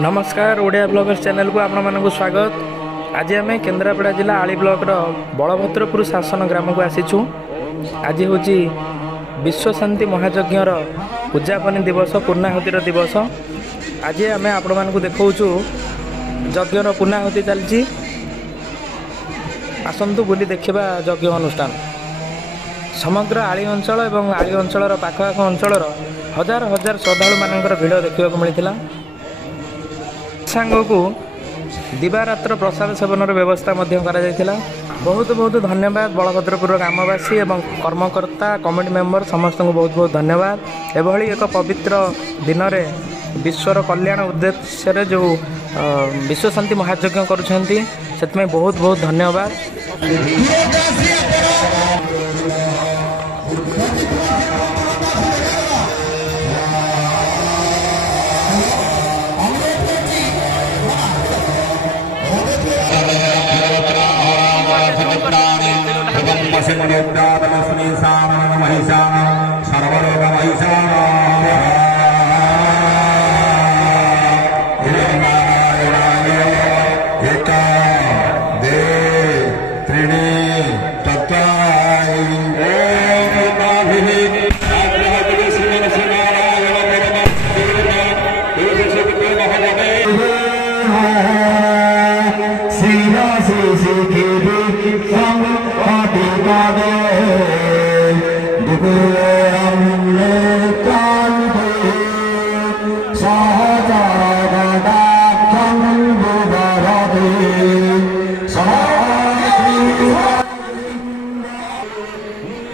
नमस्कार Odia bloggers channel को आपण मानक स्वागत। आज आम केन्द्रापड़ा जिला आली ब्लॉकर बलभद्रपुर शासन ग्राम को आसीचु। आज हूँ विश्व शांति महायज्ञर उद्यापन दिवस पूर्णाहुतिर दिवस। आज आम आपण मानक देखाऊँ यज्ञर पूर्णाहुति चलती। आसतु बुली देखा यज्ञ अनुष्ठान। समग्र आली अंचल एवं आली अंचल पाखपाख अंचल हजार हजार श्रद्धालु मानकर भिड़ देखा मिलता। सांग को दिवारात्र प्रसाद सेवन व्यवस्था बहुत बहुत धन्यवाद बलभद्रपुर ग्रामवासी एवं कर्मकर्ता कमिटी मेंबर समस्त को बहुत बहुत धन्यवाद। एभली एक पवित्र दिन में विश्वर कल्याण उद्देश्य जो विश्व शांति महायज्ञ करुछंती से बहुत बहुत धन्यवाद।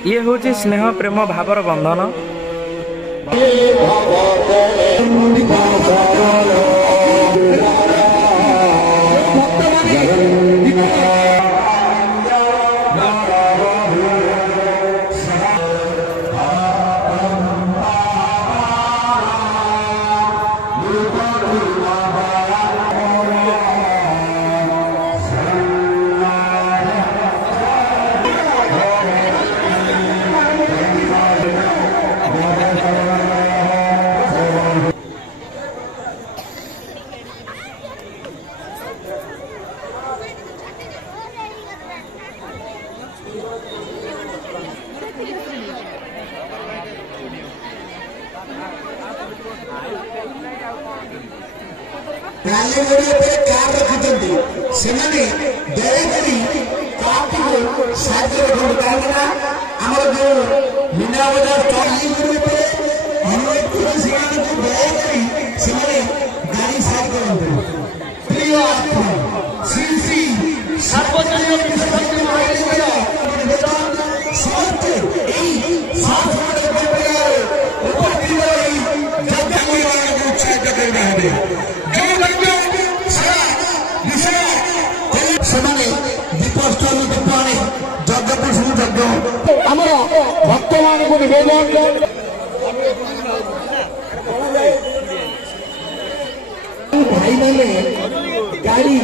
ये हूँ स्नेह प्रेम भावर बंधन। भक्त मान को निवेदन भाई मैंने गाड़ी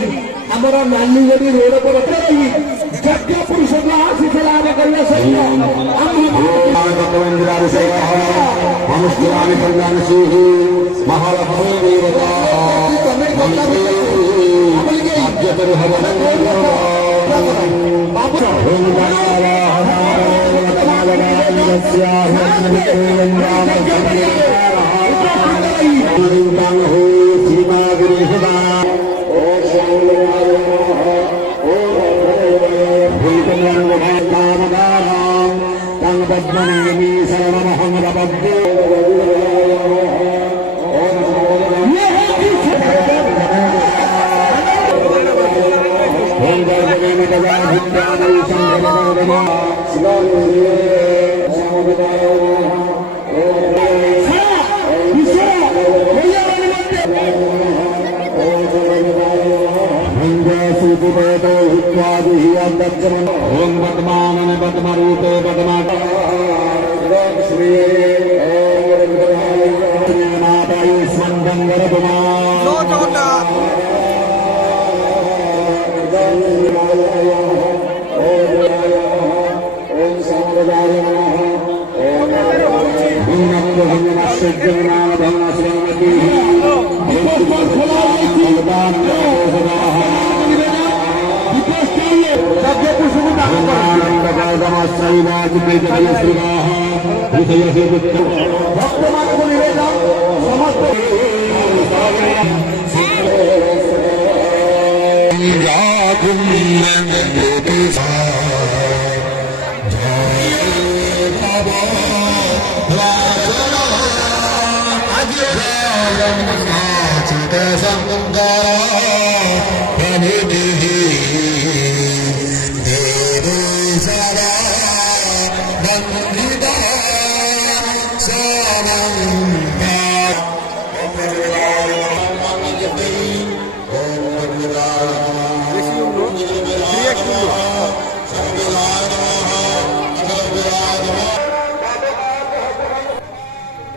आमर नानीगढ़ी रोड पर यज्ञ पुरुष आसी करने नाम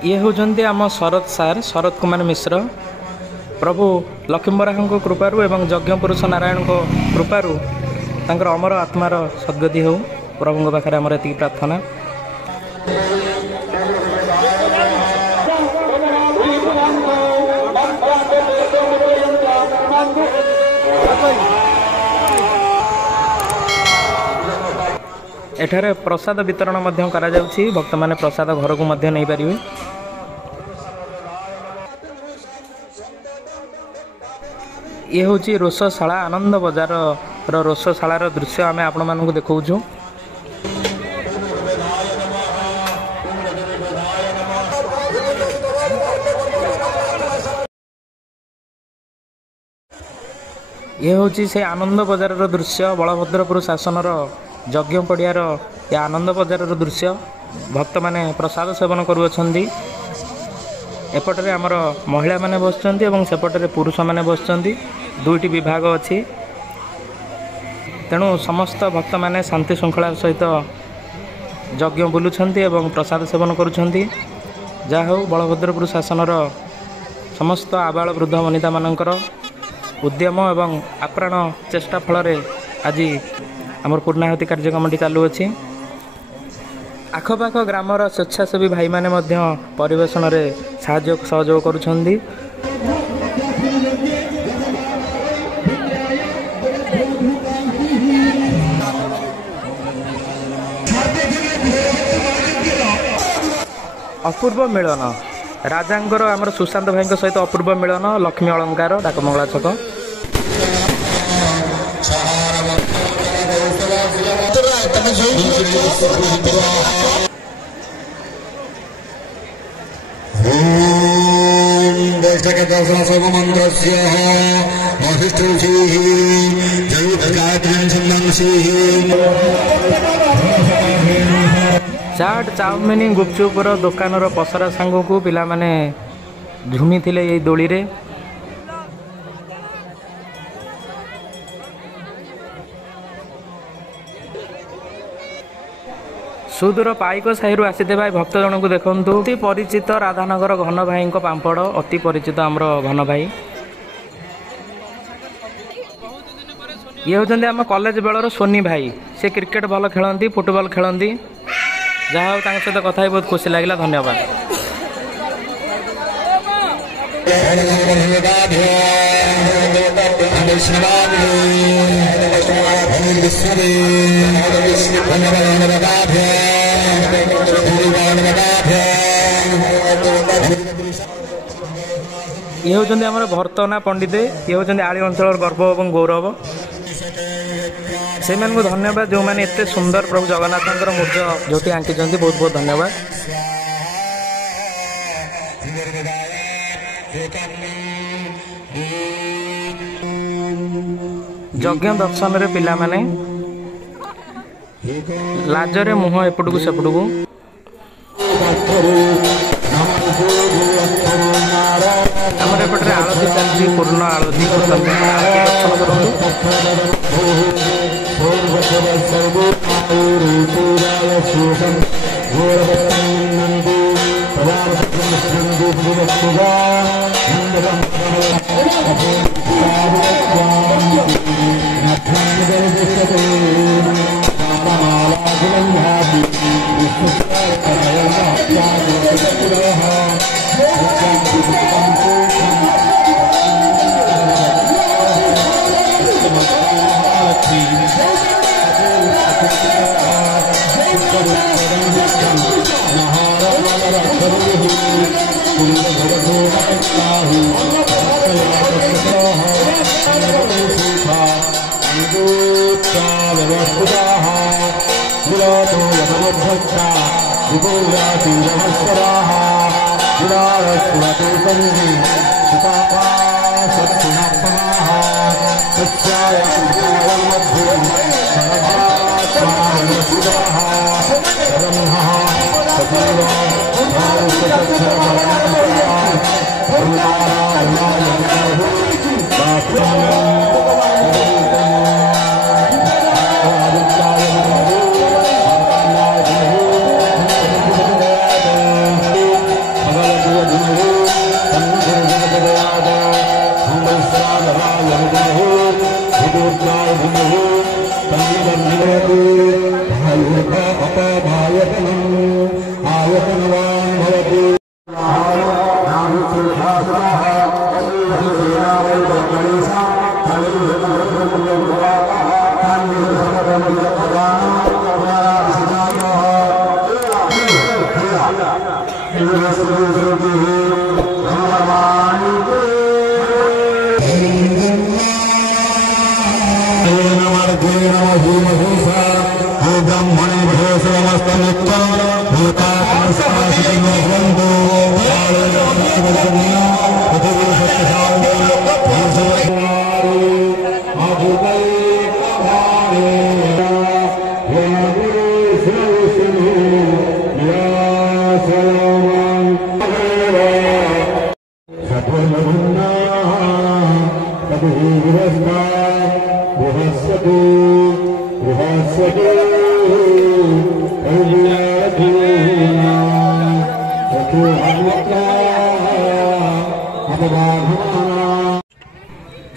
ये होचंती आम शरद सार शरद कुमार मिश्र प्रभु लक्ष्मीबराह कृपारू एवं यज्ञ पुरुष नारायण कृपारू तांकर अमर आत्मार सद्गति हो प्रभु पाखे आमर एति प्रार्थना। एठारे प्रसाद वितरण मध्य करा जाउछि भक्त माने प्रसाद घर को मध्य नहीं पारिबे। ये होची रोषशाला आनंद बजार रोषशालार दृश्य आमे आपण मानकु देखौछु। ये होची से आनंद बजार दृश्य बलभद्रपुर शासनर यज्ञ पड़ियार या आनंद बजार दृश्य भक्त माने प्रसाद सेवन करुअछंती। एपटरे आमर महिला माने बसचंती एवं सेपटरे पुरुष माने बसचंती। दुईटी विभाग अछि तेणु समस्त भक्त माने शांति श्रृंखला सहित यज्ञ बुलुछंती एवं प्रसाद सेवन करुछंती। जा हो बलभद्रपुर शासनर समस्त आबाल वृद्ध वनिता मानकर उद्यम एवं आप्राण चेष्टा फल आज आमर पूर्णाहुति कार्यक्रम चालू अछि। आखपाख ग्रामर स्वेच्छासेवी भाई माने मध्य परिवेशन रे सहयोग करुछंती। अपूर्व मिलन राजांगर आमर सुशांत भाई सहित अपूर्व मिलन लक्ष्मी अलंकार डाकमंगला छक। चाट चाउमिन गुपचुपर दुकानर पसरा सांग को पिला माने झुमी थिले ये दोली रे। सुदूर पाइक साही आसी भाई भक्त जन को देखु अति परिचित राधानगर घन भाई पांपड़ अति परिचित आमर घन भाई। ये होचंती आम कॉलेज बेलर सोनी भाई से क्रिकेट भल खेलती फुटबॉल खेलती जहाँ सहित कथा बहुत खुशी लगे धन्यवाद। ये होचंती आमर भर्तना पंडिते ये होचंती आली अंचल गर्व और गौरव से मान को धन्यवाद जो मैंने एते सुंदर प्रभु जगन्नाथ मूर्ति झोटी आंकी बहुत बहुत धन्यवाद। यज्ञ दर्शन रे पिला माने लाजरे मुह एपटू सेपटू आमर एपटे आलती चलती पूर्ण आलती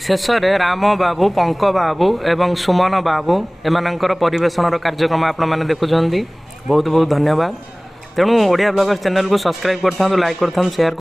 शेषे राम बाबू पंक बाबू एवं सुमन बाबू एमानंकर परिवेशनर कार्यक्रम आपण मैंने देखुं बहुत बहुत धन्यवाद। तेणु ओडिया ब्लॉगर्स चैनल को सब्सक्राइब कर लाइक कर शेयर